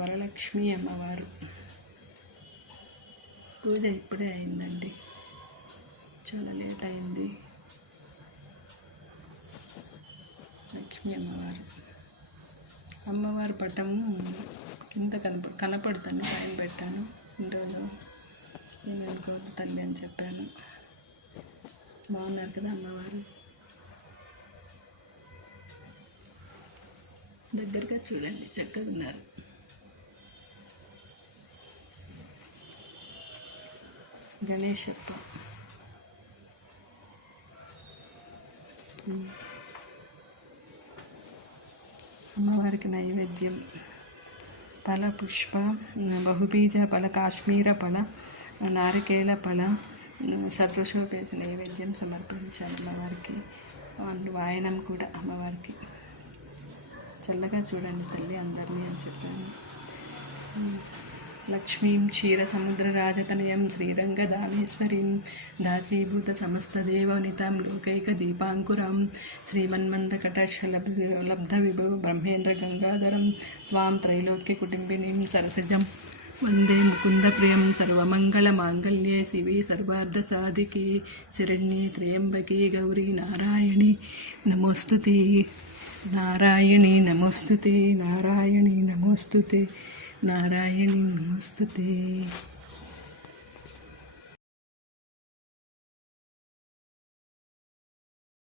వరలక్ష్మి అమ్మవారు పూజ ఇప్పుడే అయిందండి, చాలా లేట్ అయింది. లక్ష్మీ అమ్మవారు పటము ఇంత కనపడుతాను, పైన పెట్టాను ఇండోలో. ఏమనుకోవద్దు తల్లి అని చెప్పాను. బాగున్నారు కదా అమ్మవారు, దగ్గరగా చూడండి, చక్కగా ఉన్నారు. గణేశప్ప అమ్మవారికి నైవేద్యం ఫల పుష్ప బహుబీజ ఫల కాశ్మీర ఫల నారికేళ ఫల షడ్రుషోపేత నైవేద్యం సమర్పించాలి అమ్మవారికి. వాయనం కూడా అమ్మవారికి. చల్లగా చూడండి తల్లి అందరినీ అని చెప్పాను. లక్ష్మీం క్షీరసముద్రరాజతనయం శ్రీరంగదామేశ్వరీం దాసీభూత సమస్తదేవనితాం లోకైకదీపాంకురాం శ్రీమన్మందకటాక్షలబ్ధ విభో బ్రహ్మేంద్ర గంగాధరం త్వాం త్రైలోక్యకుటుంబినీం సరసిజం వందే ముకుందప్రియం సర్వమంగళమాంగళ్యే శివే సర్వార్థసాధికే శరణ్యే త్ర్యంబకే గౌరీ నారాయణి నమోస్తుతే. నారాయణి నమోస్తుతే, నారాయణి నమోస్తుతే, నారాయణి నమోస్తుతే.